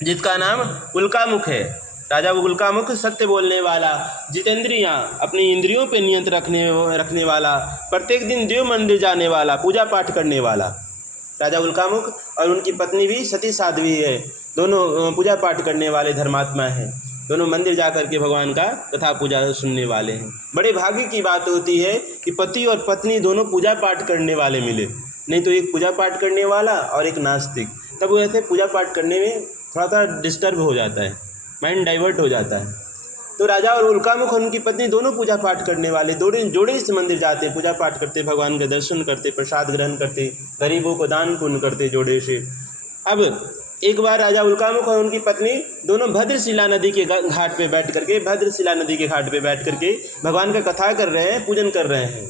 जिसका नाम उल्कामुख है। राजा उल्कामुख सत्य बोलने वाला, जितेंद्रियाँ, अपनी इंद्रियों पे नियंत्रण रखने वाला, प्रत्येक दिन देव मंदिर जाने वाला, पूजा पाठ करने वाला राजा उल्कामुख। और उनकी पत्नी भी सती साध्वी है, दोनों पूजा पाठ करने वाले धर्मात्मा हैं, दोनों मंदिर जाकर के भगवान का कथा पूजा सुनने वाले हैं। बड़े भाग्य की बात होती है कि पति और पत्नी दोनों पूजा पाठ करने वाले मिले, नहीं तो एक पूजा पाठ करने वाला और एक नास्तिक, तब वो ऐसे पूजा पाठ करने में थोड़ा सा डिस्टर्ब हो जाता है, माइंड डाइवर्ट हो जाता है। तो राजा और उल्कामुख और उनकी पत्नी दोनों पूजा पाठ करने वाले जोड़े से मंदिर जाते, पूजा पाठ करते, भगवान के दर्शन करते, प्रसाद ग्रहण करते, गरीबों को दान पुण्य करते जोड़े से। अब एक बार राजा उल्कामुख और उनकी पत्नी दोनों भद्रशिला नदी के घाट पे बैठ करके भगवान का कथा कर रहे हैं, पूजन कर रहे हैं।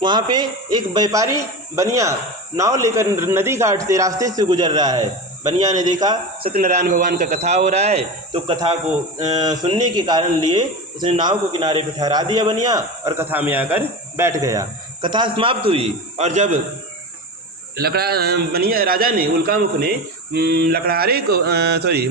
वहाँ पे एक व्यापारी बनिया नाव लेकर नदी घाट से रास्ते से गुजर रहा है। बनिया ने देखा सत्यनारायण भगवान का कथा हो रहा है, तो कथा को सुनने के कारण लिए उसने नाव को किनारे पर ठहरा दिया बनिया, और कथा में आकर बैठ गया। कथा समाप्त हुई और जब बनिया राजा ने उल्कामुख ने लकड़हारे को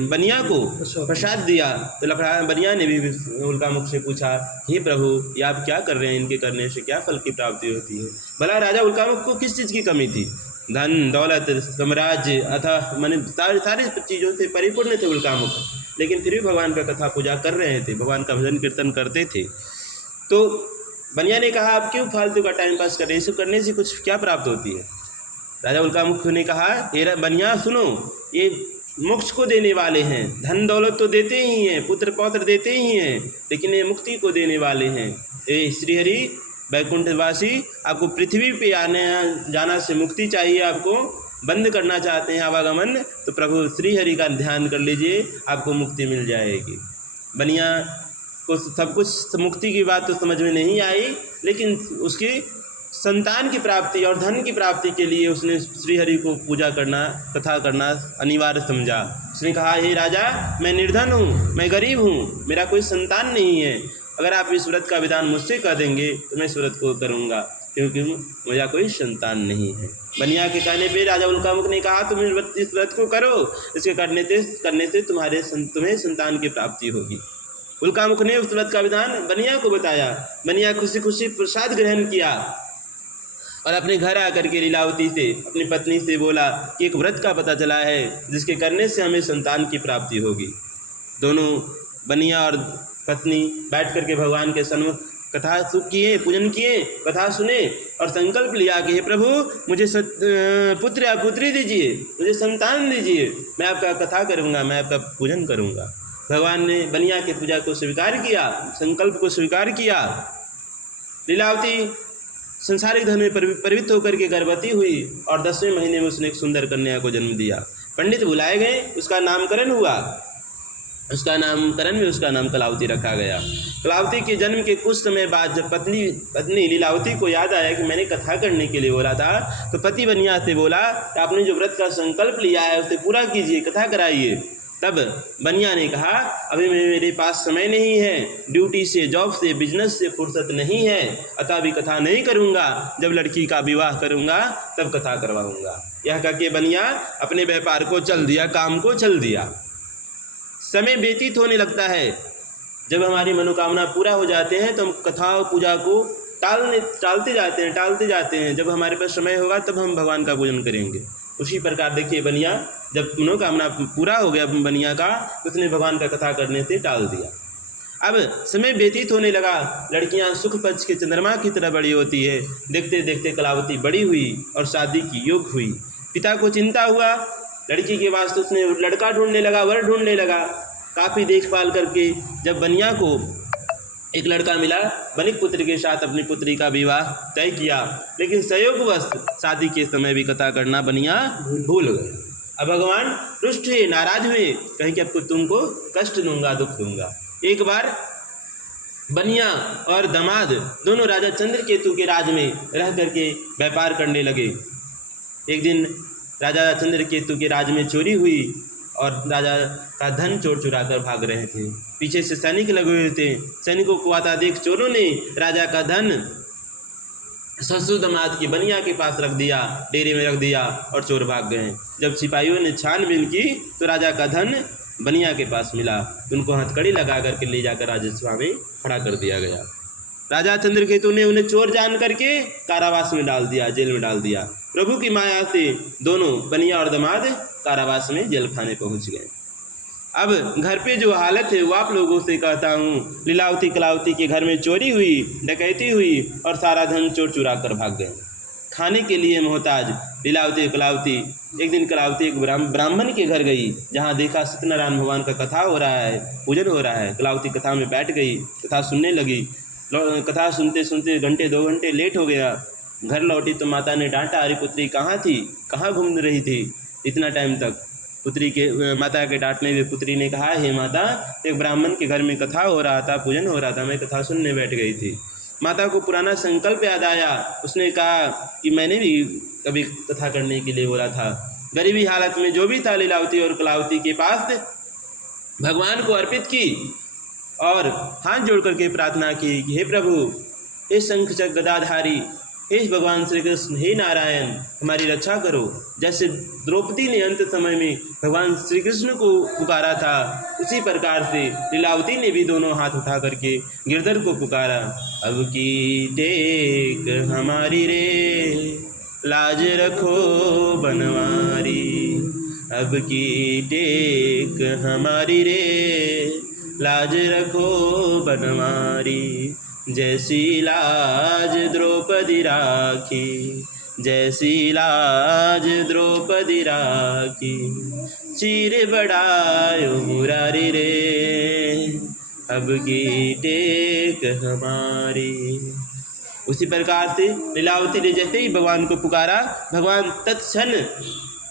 बनिया को प्रसाद दिया, तो बनिया ने भी उल्कामुख से पूछा, हे प्रभु, ये आप क्या कर रहे हैं, इनके करने से क्या फल की प्राप्ति होती है। भला राजा उल्कामुख को किस चीज़ की कमी थी? धन दौलत साम्राज्य अथवा मन सारी चीज़ों से परिपूर्ण थे उल्कामुख, लेकिन फिर भी भगवान का कथा पूजा कर रहे थे, भगवान का भजन कीर्तन करते थे। तो बनिया ने कहा, आप क्यों फालतू का टाइम पास कर रहे हैं, इसको करने से कुछ क्या प्राप्त होती है? राजा उल्कामुख ने कहा, हे बनिया सुनो, ये मोक्ष को देने वाले हैं, धन दौलत तो देते ही हैं, पुत्र पौत्र देते ही हैं, लेकिन ये मुक्ति को देने वाले हैं। ये श्रीहरि वैकुंठवासी, आपको पृथ्वी पे आने जाना से मुक्ति चाहिए, आपको बंद करना चाहते हैं आवागमन, तो प्रभु श्रीहरि का ध्यान कर लीजिए, आपको मुक्ति मिल जाएगी। बनिया को सब कुछ मुक्ति की बात तो समझ में नहीं आई, लेकिन उसकी संतान की प्राप्ति और धन की प्राप्ति के लिए उसने श्रीहरि को पूजा करना, कथा करना अनिवार्य समझा। उसने कहा, हे राजा, मैं निर्धन हूँ, मैं गरीब हूँ, मेरा कोई संतान नहीं है, अगर आप इस व्रत का विधान मुझसे कर देंगे तो मैं इस व्रत को करूँगा, क्योंकि मेरा कोई संतान नहीं है। बनिया के कहने पे राजा उल्कामुख ने कहा, तुम इस व्रत को करो, इसके करने से तुम्हें संतान की प्राप्ति होगी। उल्कामुख ने उस व्रत का विधान बनिया को बताया। बनिया खुशी खुशी प्रसाद ग्रहण किया और अपने घर आकर के लीलावती से, अपनी पत्नी से बोला कि एक व्रत का पता चला है जिसके करने से हमें संतान की प्राप्ति होगी। दोनों बनिया और पत्नी बैठ करके भगवान के सन्मुख कथा किए, पूजन किए, कथा सुने और संकल्प लिया कि हे प्रभु, मुझे पुत्र या पुत्री दीजिए, मुझे संतान दीजिए, मैं आपका कथा करूँगा, मैं आपका पूजन करूँगा। भगवान ने बनिया की पूजा को स्वीकार किया, संकल्प को स्वीकार किया। लीलावती संसारिक धन में प्रवृत्त होकर के गर्भवती हुई और 10वें महीने में उसने एक सुंदर कन्या को जन्म दिया। पंडित बुलाए गए, उसका नामकरण हुआ, उसका नाम कलावती रखा गया। कलावती के जन्म के कुछ समय बाद जब पत्नी लीलावती को याद आया कि मैंने कथा करने के लिए बोला था, तो पति बनिया से बोला कि आपने जो व्रत का संकल्प लिया है उसे पूरा कीजिए, कथा कराइए। तब बनिया ने कहा, अभी मेरे पास समय नहीं है, ड्यूटी से, जॉब से, बिजनेस से फुर्सत नहीं है, अतः अभी कथा नहीं करूँगा, जब लड़की का विवाह करूँगा तब कथा करवाऊँगा। यह कहके बनिया अपने व्यापार को चल दिया, काम को चल दिया। समय व्यतीत होने लगता है, जब हमारी मनोकामना पूरा हो जाते हैं तो हम कथा और पूजा को टालते जाते हैं। जब हमारे पास समय होगा तब हम भगवान का पूजन करेंगे। उसी प्रकार देखिए, बनिया जब मनोकामना पूरा हो गया बनिया का, उसने भगवान का कथा करने से टाल दिया। अब समय व्यतीत होने लगा, लड़कियां सुख पक्ष के चंद्रमा की तरह बड़ी होती है। देखते देखते कलावती बड़ी हुई और शादी की योग हुई। पिता को चिंता हुआ, लड़की के वास्ते उसने लड़का ढूंढने लगा, वर ढूंढने लगा। काफ़ी देखभाल करके जब बनिया को एक लड़का मिला, बनिक पुत्र के साथ अपनी पुत्री का विवाह तय किया, लेकिन संयोगवश शादी के समय भी कथा करना बनिया भूल गए। अब भगवान रुष्ट हुए, नाराज हुए, कहीं कि अब तुमको कष्ट दूंगा, दुख दूंगा। एक बार बनिया और दामाद दोनों राजा चंद्रकेतु के राज में रह करके व्यापार करने लगे। एक दिन राजा चंद्रकेतु के राज में चोरी हुई और राजा का धन चोर चुरा कर भाग रहे थे। पीछे से सैनिक लगे हुए थे। सैनिकों को आता देख चोरों ने राजा का धन ससुर दामाद की बनिया के पास रख दिया, डेरे में रख दिया और चोर भाग गए। जब सिपाहियों ने छानबीन की तो राजा का धन बनिया के पास मिला, उनको हथकड़ी लगा करके ले जाकर राजसभा में खड़ा कर दिया गया। राजा चंद्रकेतु ने उन्हें चोर जान करके कारावास में डाल दिया, जेल में डाल दिया। प्रभु की माया से दोनों बनिया और दामाद कारावास में जेल खाने पहुंच गए। अब घर पे जो हालत है वो आप लोगों से कहता हूँ। लीलावती कलावती के घर में चोरी हुई, डकैती हुई और सारा धन चोर चुरा कर भाग गए। खाने के लिए मोहताज लीलावती कलावती। एक दिन कलावती एक ब्राह्मण के घर गई, जहाँ देखा सत्यनारायण भगवान का कथा हो रहा है, पूजन हो रहा है। कलावती कथा में बैठ गई, कथा सुनने लगी। कथा सुनते सुनते घंटे 2 घंटे लेट हो गया। घर लौटी तो माता ने डांटा, अरे पुत्री कहाँ थी, कहाँ घूम रही थी इतना टाइम तक। पुत्री के माता के डांटने में पुत्री ने कहा, हे माता, एक ब्राह्मण के घर में कथा हो रहा था, पूजन हो रहा था, मैं कथा सुनने बैठ गई थी। माता को पुराना संकल्प याद आया। उसने कहा कि मैंने भी कभी कथा करने के लिए बोला था। गरीबी हालत में जो भी था लीलावती और कलावती के पास भगवान को अर्पित की और हाथ जोड़ करके प्रार्थना की कि हे प्रभु, हे शंख चक्र गदाधारी, हे भगवान श्री कृष्ण, हे नारायण, हमारी रक्षा करो। जैसे द्रौपदी ने अंत समय में भगवान श्री कृष्ण को पुकारा था, उसी प्रकार से लीलावती ने भी दोनों हाथ उठा करके गिरधर को पुकारा। अब की टेक हमारी रे, लाज रखो बनवारी। अब की टेक हमारी रे, लाज रखो बनवारी। जैसी लाज द्रौपदी राखी, जैसी लाज द्रौपदी राखी। चीर बढ़ायो मुरारी रे, अब की टेक हमारी। उसी प्रकार से लीलावती ने जैसे ही भगवान को पुकारा, भगवान तत्क्षण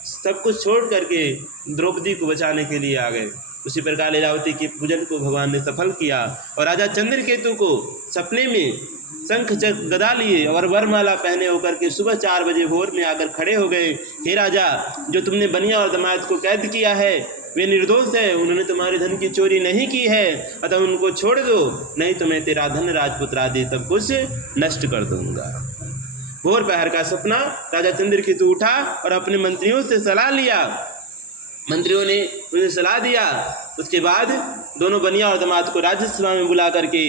सब कुछ छोड़ करके द्रौपदी को बचाने के लिए आ गए। उसी प्रकार लीलावती के पूजन को भगवान ने सफल किया और राजा चंद्रकेतु को सपने में शंख चक्र गदा लिए और वरमाला पहने होकर के सुबह 4 बजे भोर में आकर खड़े हो गए। हे राजा, जो तुमने बनिया और दामाद को कैद किया है वे निर्दोष है, उन्होंने तुम्हारे धन की चोरी नहीं की है, अतः उनको छोड़ दो, नहीं तो मैं तेरा धन राजपुत्र आदि सब कुछ नष्ट कर दूंगा। भोर पहर का सपना, राजा चंद्रकेतु उठा और अपने मंत्रियों से सलाह लिया। मंत्रियों ने उन्हें सलाह दिया। उसके बाद दोनों बनिया और दामाद को राज्यसभा में बुला करके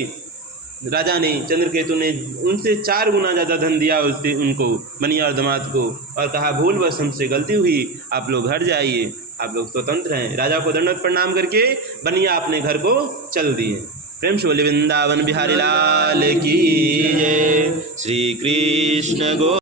राजा ने, चंद्रकेतु ने उनसे 4 गुना ज़्यादा धन दिया उससे उनको, बनिया और दामाद को, और कहा भूलवश हमसे गलती हुई, आप लोग घर जाइए, आप लोग स्वतंत्र हैं। राजा को दंडवत प्रणाम करके बनिया अपने घर को चल दिए। प्रेम से बोले वृंदावन बिहारी लाल की जय। श्री कृष्ण गो